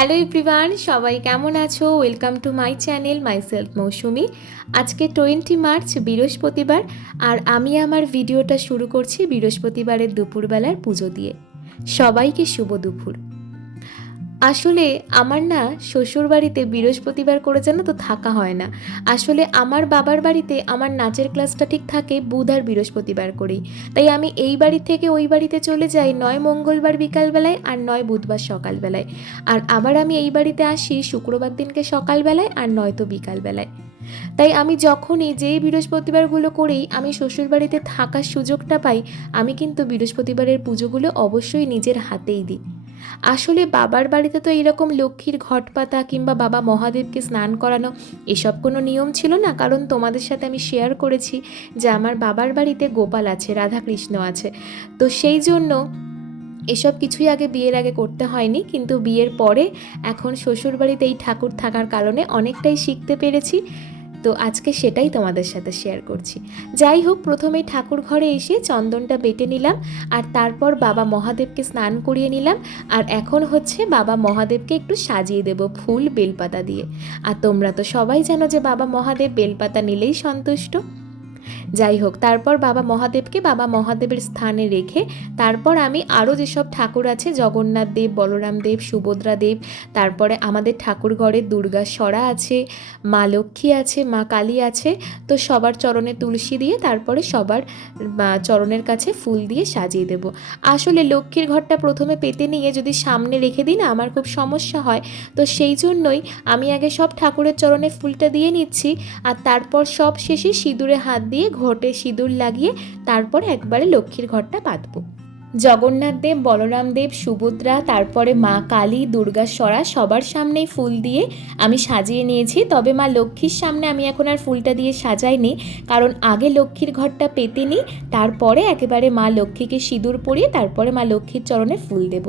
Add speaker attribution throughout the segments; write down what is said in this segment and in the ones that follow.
Speaker 1: Hello everyone, সবাই কেমন আছো? Welcome to my channel myself Mousumi. আজকে টোয়েন্টি মার্চ, বৃহস্পতিবার, আর আমি আমার ভিডিওটা শুরু করছি বৃহস্পতিবারের দুপুরবেলার পুজো দিয়ে। সবাইকে শুভ দুপুর। আসলে আমার না শ্বশুর বাড়িতে বৃহস্পতিবার করে যেন তো থাকা হয় না। আসলে আমার বাবার বাড়িতে আমার নাচের ক্লাসটা ঠিক থাকে বুধ আর বৃহস্পতিবার করেই। তাই আমি এই বাড়ি থেকে ওই বাড়িতে চলে যাই নয় মঙ্গলবার বিকালবেলায় আর নয় বুধবার সকালবেলায়। আর আবার আমি এই বাড়িতে আসি শুক্রবার দিনকে সকালবেলায় আর নয়তো বিকালবেলায়। তাই আমি যখনই যেই বৃহস্পতিবারগুলো করেই আমি শ্বশুরবাড়িতে থাকার সুযোগটা পাই, আমি কিন্তু বৃহস্পতিবারের পুজোগুলো অবশ্যই নিজের হাতেই দিই। আসলে বাবার বাড়িতে তো এরকম লক্ষ্মীর ঘট পাতা কিংবা বাবা মহাদেবকে স্নান করানো এসব কোনো নিয়ম ছিল না। কারণ তোমাদের সাথে আমি শেয়ার করেছি যে আমার বাবার বাড়িতে গোপাল আছে, রাধাকৃষ্ণ আছে। তো সেই জন্য এসব কিছুই আগে বিয়ের আগে করতে হয়নি। কিন্তু বিয়ের পরে এখন শ্বশুরবাড়িতে এই ঠাকুর থাকার কারণে অনেকটাই শিখতে পেরেছি। তো আজকে সেটাই তোমাদের সাথে শেয়ার করছি। যাই হোক প্রথমে ঠাকুর ঘরে এসে চন্দনটা বেটে নিলাম, আর তারপর বাবা মহাদেবকে স্নান করিয়ে নিলাম, আর এখন হচ্ছে বাবা মহাদেবকে একটু সাজিয়ে দেব ফুল বেলপাতা দিয়ে। আর তোমরা তো সবাই জানো যে বাবা মহাদেব বেলপাতা নিলেই সন্তুষ্ট। যাই হোক, তারপর বাবা মহাদেবকে বাবা মহাদেবের স্থানে রেখে তারপর আমি আরও যেসব ঠাকুর আছে, জগন্নাথ দেব, বলরাম দেব, সুভদ্রা দেব, তারপরে আমাদের ঠাকুর ঘরে দুর্গা সরা আছে, মা লক্ষ্মী আছে, মা কালী আছে, তো সবার চরণে তুলসী দিয়ে তারপরে সবার চরণের কাছে ফুল দিয়ে সাজিয়ে দেব। আসলে লক্ষ্মীর ঘরটা প্রথমে পেতে নিয়ে যদি সামনে রেখে দিই না, আমার খুব সমস্যা হয়। তো সেই জন্যই আমি আগে সব ঠাকুরের চরণে ফুলটা দিয়ে নিচ্ছি, আর তারপর সব শেষে সিঁদুরে হাত দিয়ে ঘটে সিঁদুর লাগিয়ে তারপর একবারে লক্ষ্মীর ঘরটা পাতবো জগন্নাথ দেব, বলরাম দেব, সুভদ্রা, তারপরে মা কালী, দুর্গা সরা সবার সামনেই ফুল দিয়ে আমি সাজিয়ে নিয়েছি। তবে মা লক্ষ্মীর সামনে আমি এখন আর ফুলটা দিয়ে সাজাইনি, কারণ আগে লক্ষ্মীর ঘরটা পেতে নিই তারপরে একেবারে মা লক্ষ্মীকে সিঁদুর পরিয়ে তারপরে মা লক্ষ্মীর চরণে ফুল দেব।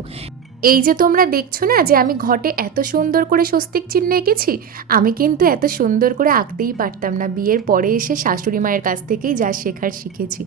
Speaker 1: এই যে তোমরা দেখছ না যে আমি ঘটে এত সুন্দর করে স্বস্তিক চিহ্ন এঁকেছি, আমি কিন্তু এত সুন্দর করে আঁকতেই পারতাম না। বিয়ের পরে এসে শাশুড়ি মায়ের কাছ থেকেই যা শেখার শিখেছি।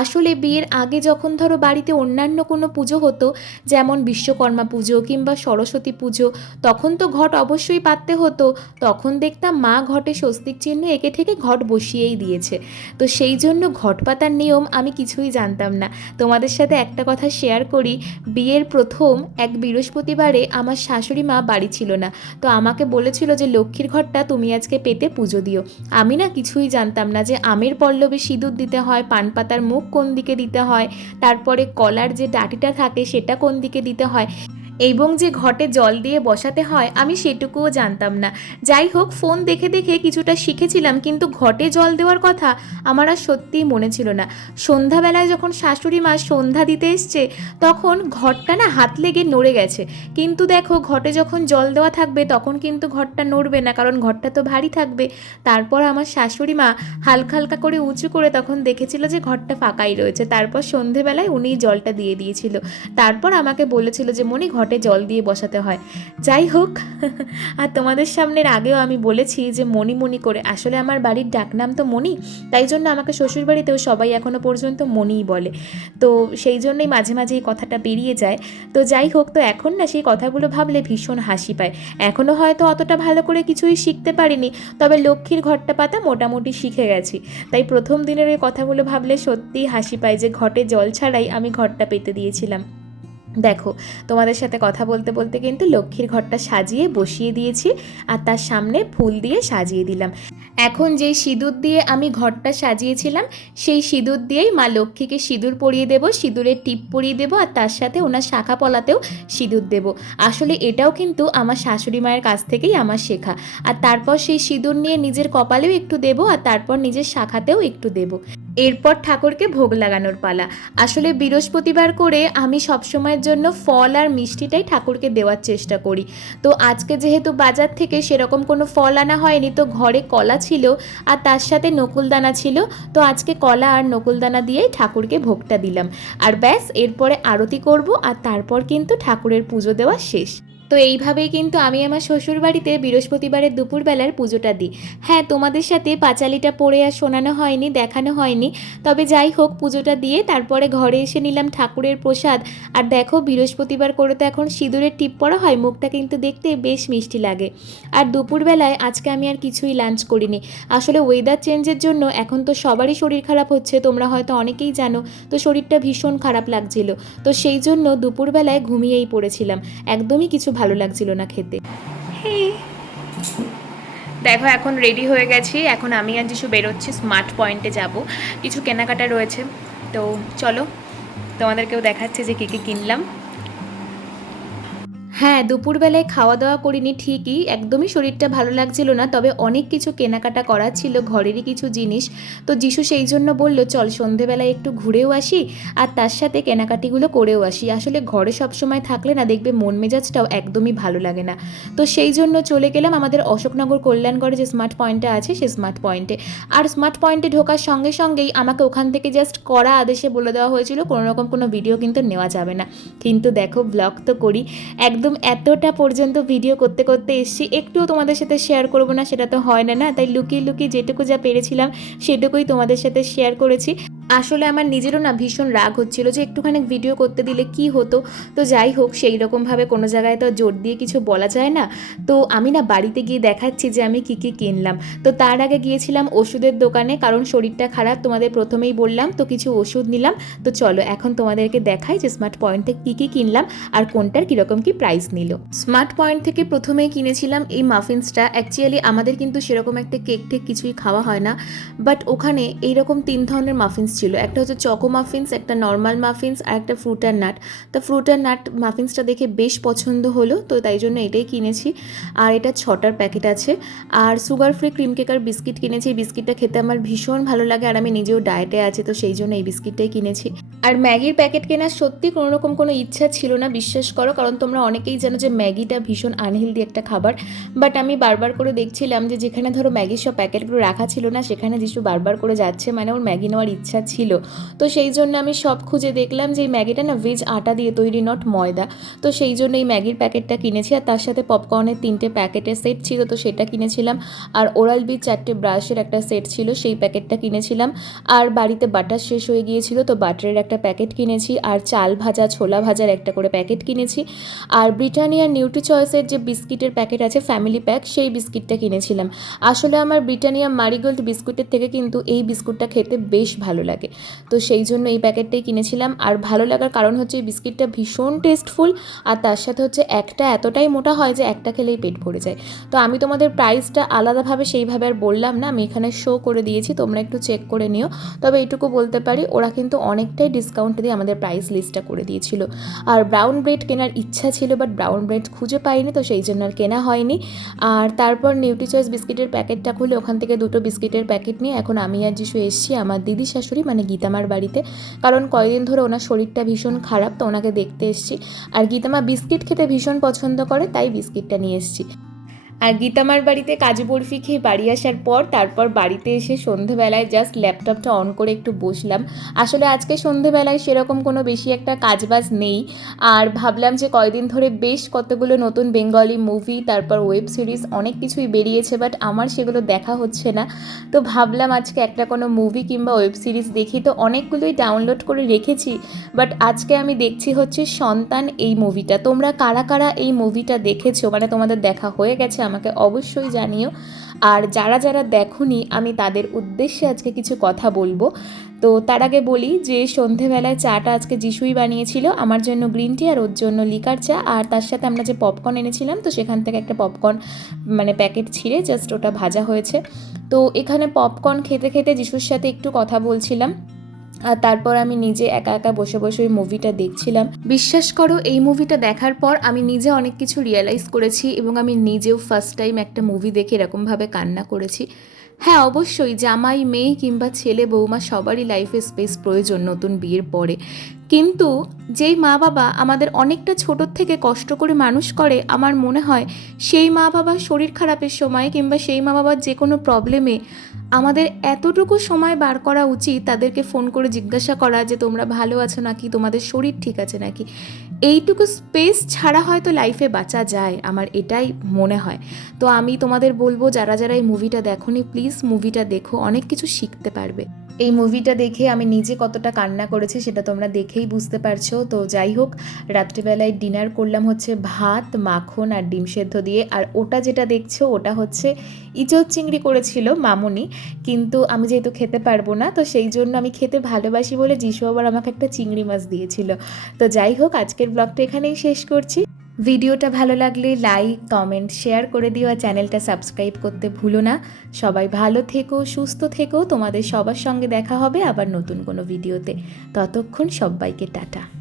Speaker 1: আসলে বিয়ের আগে যখন ধরো বাড়িতে অন্যান্য কোনো পুজো হতো, যেমন বিশ্বকর্মা পুজো কিংবা সরস্বতী পুজো, তখন তো ঘট অবশ্যই পাততে হতো। তখন দেখতাম মা ঘটে স্বস্তিক চিহ্ন এঁকে থেকে ঘট বসিয়েই দিয়েছে। তো সেই জন্য ঘট পাতার নিয়ম আমি কিছুই জানতাম না। তোমাদের সাথে একটা কথা শেয়ার করি, বিয়ের প্রথম এক বৃহস্পতিবারে আমার শাশুড়ি মা বাড়ি ছিল না। তো আমাকে বলেছিল যে, লক্ষ্মীর ঘরটা তুমি আজকে পেতে পুজো দিও। আমি না কিছুই জানতাম না যে, আমের পল্লবে সিঁদুর দিতে হয়, পান পাতার মুখ কোন দিকে দিতে হয়, তারপরে কলার যে ডাটিটা থাকে সেটা কোন দিকে দিতে হয়। এবং যে ঘটে জল দিয়ে বসাতে হয়, আমি সেটুকুও জানতাম না। যাই হোক, ফোন দেখে দেখে কিছুটা শিখেছিলাম, কিন্তু ঘটে জল দেওয়ার কথা আমার আর সত্যিই মনে ছিল না। সন্ধ্যাবেলায় যখন শাশুড়ি মা সন্ধ্যা দিতে এসছে, তখন ঘরটা না হাত লেগে নড়ে গেছে। কিন্তু দেখো, ঘটে যখন জল দেওয়া থাকবে, তখন কিন্তু ঘরটা নড়বে না, কারণ ঘরটা তো ভারী থাকবে। তারপর আমার শাশুড়ি মা হালকা হালকা করে উঁচু করে তখন দেখেছিল যে ঘরটা ফাঁকাই রয়েছে। তারপর সন্ধেবেলায় উনি জলটা দিয়ে দিয়েছিল। তারপর আমাকে বলেছিল যে মনি ঘটে জল দিয়ে বসাতে হয়। যাই হোক, আর তোমাদের সামনের আগেও আমি বলেছি যে মণি মণি করে, আসলে আমার বাড়ির ডাকনাম তো মণি, তাই জন্য আমাকে শ্বশুরবাড়িতেও সবাই এখনও পর্যন্ত মণিই বলে। তো সেই জন্যই মাঝে মাঝে এই কথাটা বেরিয়ে যায়। তো যাই হোক, তো এখন না সেই কথাগুলো ভাবলে ভীষণ হাসি পায়। এখনও হয়তো অতটা ভালো করে কিছুই শিখতে পারিনি, তবে লক্ষ্মীর ঘরটা পাতা মোটামুটি শিখে গেছি। তাই প্রথম দিনের এই কথাগুলো ভাবলে সত্যিই হাসি পায় যে ঘটে জল ছাড়াই আমি ঘরটা পেতে দিয়েছিলাম। দেখো, তোমাদের সাথে কথা বলতে বলতে কিন্তু লক্ষ্মীর ঘরটা সাজিয়ে বসিয়ে দিয়েছি আর তার সামনে ফুল দিয়ে সাজিয়ে দিলাম। এখন যেই সিঁদুর দিয়ে আমি ঘরটা সাজিয়েছিলাম, সেই সিঁদুর দিয়েই মা লক্ষ্মীকে সিঁদুর পরিয়ে দেবো, সিঁদুরের টিপ পরিয়ে দেবো আর তার সাথে ওনার শাখা পলাতেও সিঁদুর দেব। আসলে এটাও কিন্তু আমার শাশুড়ি মায়ের কাছ থেকেই আমার শেখা। আর তারপর সেই সিঁদুর নিয়ে নিজের কপালেও একটু দেবো আর তারপর নিজের শাখাতেও একটু দেবো। এরপর ঠাকুরকে ভোগ লাগানোর পালা। আসলে বৃহস্পতিবার করে আমি সবসময়ের জন্য ফল আর মিষ্টিটাই ঠাকুরকে দেওয়ার চেষ্টা করি। তো আজকে যেহেতু বাজার থেকে সেরকম কোনো ফল আনা হয়নি, তো ঘরে কলা ছিল আর তার সাথে নকুলদানা ছিল, তো আজকে কলা আর নকুলদানা দিয়েই ঠাকুরকে ভোগটা দিলাম। আর ব্যাস, এরপরে আরতি করব আর তারপর কিন্তু ঠাকুরের পুজো দেওয়া শেষ। তো এইভাবেই কিন্তু আমি আমার শ্বশুর বাড়িতে বৃহস্পতিবারের দুপুরবেলার পুজোটা দিই। হ্যাঁ তোমাদের সাথে পাঁচালিটা পড়ে আর শোনানো হয়নি, দেখানো হয়নি, তবে যাই হোক পুজোটা দিয়ে তারপরে ঘরে এসে নিলাম ঠাকুরের প্রসাদ। আর দেখো, বৃহস্পতিবার করে তো এখন সিঁদুরের টিপ পরা হয়, মুখটা কিন্তু দেখতে বেশ মিষ্টি লাগে। আর দুপুরবেলায় আজকে আমি আর কিছুই লাঞ্চ করিনি। আসলে ওয়েদার চেঞ্জের জন্য এখন তো সবারই শরীর খারাপ হচ্ছে, তোমরা হয়তো অনেকেই জানো, তো শরীরটা ভীষণ খারাপ লাগছিল। তো সেই জন্য দুপুরবেলায় ঘুমিয়েই পড়েছিলাম। একদমই কিছু ভালো লাগছিল না খেতে। দেখো, এখন রেডি হয়ে গেছি। এখন আমি আর যিশু বেরোচ্ছি স্মার্ট পয়েন্টে যাব। কিছু কেনাকাটা রয়েছে। তো চলো, তোমাদেরকেও দেখাচ্ছে যে কী কী কিনলাম। হ্যাঁ দুপুরবেলায় খাওয়া দাওয়া করিনি ঠিকই, একদমই শরীরটা ভালো লাগছিল না, তবে অনেক কিছু কেনাকাটা করার ছিল, ঘরেরই কিছু জিনিস। তো যিশু সেই জন্য বলল, চল সন্ধেবেলায় একটু ঘুরেও আসি, আর তার সাথে কেনাকাটিগুলো করেও আসি। আসলে ঘরে সব সময় থাকলে না, দেখবে মন মেজাজটাও একদমই ভালো লাগে না। তো সেই জন্য চলে গেলাম আমাদের অশোকনগর কল্যাণগড়ে যে স্মার্ট পয়েন্টটা আছে সেই স্মার্ট পয়েন্টে। আর স্মার্ট পয়েন্টে ঢোকার সঙ্গে সঙ্গেই আমাকে ওখান থেকে জাস্ট করা আদেশে বলে দেওয়া হয়েছিল কোনো রকম কোনো ভিডিও কিন্তু নেওয়া যাবে না। কিন্তু দেখো, ব্লগ তো করি। একদম এতটা পর্যন্ত ভিডিও করতে করতে এসছি, একটুও তোমাদের সাথে শেয়ার করব না, সেটা তো হয় না না? তাই লুকিয়ে লুকিয়ে যেটুকু যা পেরেছিলাম, সেটুকুই তোমাদের সাথে শেয়ার করেছি। আসলে আমার নিজেরও না ভীষণ রাগ হচ্ছিল যে একটুখানি ভিডিও করতে দিলে কি হতো। তো যাই হোক, সেই রকমভাবে কোনো জায়গায় তো জোর দিয়ে কিছু বলা যায় না। তো আমি না বাড়িতে গিয়ে দেখাচ্ছি যে আমি কী কী কিনলাম। তো তার আগে গিয়েছিলাম ওষুধের দোকানে, কারণ শরীরটা খারাপ, তোমাদের প্রথমেই বললাম, তো কিছু ওষুধ নিলাম। তো চলো, এখন তোমাদেরকে দেখাই যে স্মার্ট পয়েন্টে কী কী কিনলাম আর কোনটার কীরকম কী প্রাইস নিল। স্মার্ট পয়েন্ট থেকে প্রথমেই কিনেছিলাম এই মাফিন্সটা অ্যাকচুয়ালি আমাদের কিন্তু সেরকম একটা কেক টেক কিছুই খাওয়া হয় না। বাট ওখানে এইরকম তিন ধরনের মাফিন্স ছিল। একটা হচ্ছে চকো মাফিন্স একটা নর্মাল মাফিন্স আর একটা ফ্রুট অ্যান্ড নাট তো ফ্রুট অ্যান্ড নাট মাফিন্সটা দেখে বেশ পছন্দ হলো, তো তাই জন্য এটাই কিনেছি। আর এটা ছটার প্যাকেট আছে। আর sugar free cream cracker biscuit কিনেছি। এই বিস্কিটটা খেতে আমার ভীষণ ভালো লাগে, আর আমি নিজেও ডায়েটে আছি, তো সেই জন্য এই বিস্কিটটাই কিনেছি। আর ম্যাগির প্যাকেট কেনার সত্যি কোনো রকম কোনো ইচ্ছা ছিল না, বিশ্বাস করো, কারণ তোমরা অনেকেই জানো যে ম্যাগিটা ভীষণ আনহেলদি একটা খাবার। বাট আমি বারবার করে দেখছিলাম যে যেখানে ধরো ম্যাগির সব প্যাকেটগুলো রাখা ছিল না, সেখানে যিশু বারবার করে যাচ্ছে মানে ওর ম্যাগি নেওয়ার ইচ্ছা ছিল। তো সেই জন্য আমি সব খুঁজে দেখলাম যে এই ম্যাগিটা না ভেজ আটা দিয়ে তৈরি নট ময়দা। তো সেই জন্য এই ম্যাগির প্যাকেটটা কিনেছি, আর তার সাথে পপকর্নের তিনটে প্যাকেটের সেট ছিল, তো সেটা কিনেছিলাম। আর ওরাল বি চারটে ব্রাশের একটা সেট ছিল, সেই প্যাকেটটা কিনেছিলাম। আর বাড়িতে বাটার শেষ হয়ে গিয়েছিল, তো বাটারের একটা প্যাকেট কিনেছি আর চাল ভাজা, ছোলা ভাজার একটা করে প্যাকেট কিনেছি। আর ব্রিটানিয়া নিউট্রি চয়েসের যে বিস্কিটের প্যাকেট আছে ফ্যামিলি প্যাক সেই বিস্কিটটা কিনেছিলাম। আসলে আমার ব্রিটানিয়া মারিগোল্ড বিস্কুটের থেকে কিন্তু এই বিস্কুটটা খেতে বেশ ভালো লাগে। তো সেই জন্য এই প্যাকেটটাই কিনেছিলাম। আর ভালো লাগার কারণ হচ্ছে এই বিস্কিটটা ভীষণ টেস্টফুল আর তার সাথে হচ্ছে একটা এতটাই মোটা হয় যে একটা খেলেই পেট ভরে যায়। তো আমি তোমাদের প্রাইসটা আলাদাভাবে সেইভাবে আর বললাম না, আমি এখানে শো করে দিয়েছি, তোমরা একটু চেক করে নিও। তবে এইটুকু বলতে পারি, ওরা কিন্তু অনেকটাই ডিসকাউন্ট দিয়ে আমাদের প্রাইস লিস্টটা করে দিয়েছিল। আর ব্রাউন ব্রেড কেনার ইচ্ছা ছিল বাট ব্রাউন ব্রেড খুঁজে পাইনি, তো সেই জন্য আর কেনা হয়নি। আর তারপর নিউট্রি চয়েস বিস্কিটের প্যাকেটটা খুলে ওখান থেকে দুটো বিস্কিটের প্যাকেট নিয়ে এখন আমি আর যিশু এসেছি, আমার দিদি শাশুড়ি মানে গীতামার বাড়িতে। কারণ কয়েকদিন ধরে ওনার শরীরটা ভীষণ খারাপ, তো ওনাকে দেখতে এসেছি। আর গীতামা বিস্কিট খেতে ভীষণ পছন্দ করে, তাই বিস্কিটটা নিয়ে এসেছি। আর গীতামার বাড়িতে কাজু বরফি খেয়ে বাড়ি আসার পর তারপর বাড়িতে এসে সন্ধেবেলায় জাস্ট ল্যাপটপটা অন করে একটু বসলাম। আসলে আজকে সন্ধেবেলায় সেরকম কোনো বেশি একটা কাজবাজ নেই। আর ভাবলাম যে কয়দিন ধরে বেশ কতগুলো নতুন বেঙ্গলি মুভি তারপর ওয়েব সিরিজ অনেক কিছুই বেরিয়েছে বাট আমার সেগুলো দেখা হচ্ছে না। তো ভাবলাম আজকে একটা কোনো মুভি কিংবা ওয়েব সিরিজ দেখি। তো অনেকগুলোই ডাউনলোড করে রেখেছি বাট আজকে আমি দেখছি হচ্ছে সন্তান এই মুভিটা তোমরা কারা কারা এই মুভিটা দেখেছ? মানে তোমাদের দেখা হয়ে গেছে আমাকে অবশ্যই জানিও। আর যারা যারা দেখোনি, আমি তাদের উদ্দেশ্যে আজকে কিছু কথা বলব। তো তার আগে বলি যে, সন্ধেবেলায় চাটা আজকে যিশুই বানিয়েছিল, আমার জন্য গ্রিন টি আর ওর জন্য লিকার চা। আর তার সাথে আমরা যে পপকর্ন এনেছিলাম, তো সেখান থেকে একটা পপকর্ন মানে প্যাকেট ছিঁড়ে জাস্ট ওটা ভাজা হয়েছে। তো এখানে পপকর্ন খেতে খেতে যিশুর সাথে একটু কথা বলছিলাম। আর তারপর আমি নিজে একা একা বসে বসে ওই মুভিটা দেখছিলাম। বিশ্বাস করো, এই মুভিটা দেখার পর আমি নিজে অনেক কিছু রিয়েলাইজ করেছি এবং আমি নিজেও ফার্স্ট টাইম একটা মুভি দেখে এরকমভাবে কান্না করেছি। হ্যাঁ অবশ্যই জামাই, মেয়ে কিংবা ছেলে, বৌমা সবারই লাইফে স্পেস প্রয়োজন নতুন বিয়ের পরে। কিন্তু যেই মা বাবা আমাদের অনেকটা ছোটোর থেকে কষ্ট করে মানুষ করে, আমার মনে হয় সেই মা বাবার শরীর খারাপের সময় কিংবা সেই মা বাবার যে কোনো প্রবলেমে আমাদের এতটুকু সময় বার করা উচিত তাদেরকে ফোন করে জিজ্ঞাসা করা যে তোমরা ভালো আছো নাকি, তোমাদের শরীর ঠিক আছে নাকি। এইটুকু স্পেস ছাড়া হয়তো লাইফে বাঁচা যায়, আমার এটাই মনে হয়। তো আমি তোমাদের বলব, যারা যারা এই মুভিটা দেখোনি প্লিজ মুভিটা দেখো, অনেক কিছু শিখতে পারবে। এই মুভিটা দেখে আমি নিজে কতটা কান্না করেছি সেটা তোমরা দেখেই বুঝতে পারছ। তো যাই হোক, রাত্রিবেলায় ডিনার করলাম হচ্ছে ভাত, মাখন আর ডিম সেদ্ধ দিয়ে। আর ওটা যেটা দেখছ, ওটা হচ্ছে ইচল চিংড়ি করেছিল মামনি। কিন্তু আমি যেহেতু খেতে পারব না, তো সেই জন্য আমি খেতে ভালোবাসি বলে যিশু আবার আমাকে একটা চিংড়ি মাছ দিয়েছিল। তো যাই হোক, আজকের ব্লগটা এখানেই শেষ করছি। ভিডিওটা ভালো লাগলে লাইক, কমেন্ট, শেয়ার করে দিও আর চ্যানেলটা সাবস্ক্রাইব করতে ভুলো না। সবাই ভালো থেকো, সুস্থ থেকো। তোমাদের সবার সঙ্গে দেখা হবে আবার নতুন কোনো ভিডিওতে। ততক্ষণ সবাইকে টাটা।